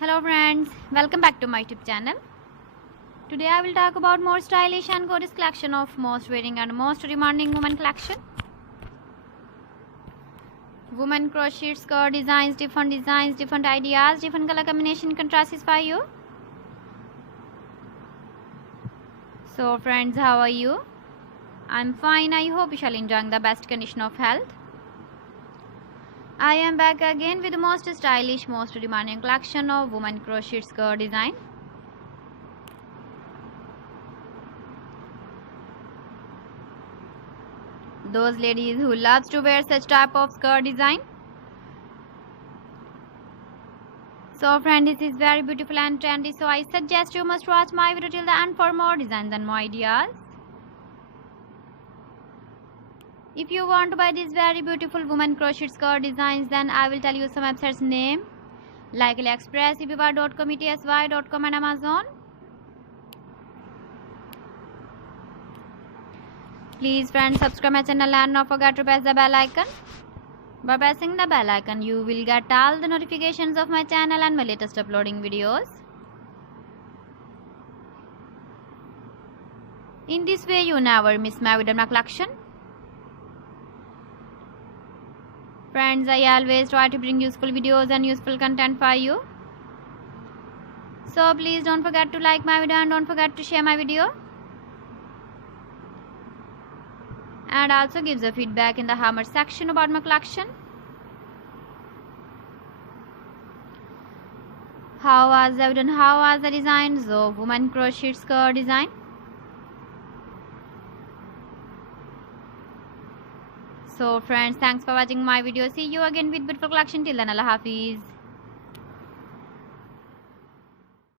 Hello friends, welcome back to my YouTube channel. Today I will talk about more stylish and gorgeous collection of most wearing and most demanding women collection. Women crochet skirt designs, different ideas, different color combination contrasts for you. So friends, how are you? I'm fine. I hope you shall enjoy the best condition of health. I am back again with the most stylish, most demanding collection of women crochet skirt design. Those ladies who loves to wear such type of skirt design. So friend, this is very beautiful and trendy, so I suggest you must watch my video till the end for more designs and more ideas. If you want to buy these very beautiful women crochet skirt designs, then I will tell you some websites name like AliExpress, eBay.com, ETSY.com and Amazon. Please friends, subscribe my channel and don't forget to press the bell icon. By pressing the bell icon, you will get all the notifications of my channel and my latest uploading videos. In this way, you never miss my video collection. Friends, I always try to bring useful videos and useful content for you. So please don't forget to like my video and don't forget to share my video. And also give the feedback in the comment section about my collection. How was the video and how was the designs of women crochet skirt design? So friends, thanks for watching my video. See you again with beautiful collection. Till then, Allah Hafiz.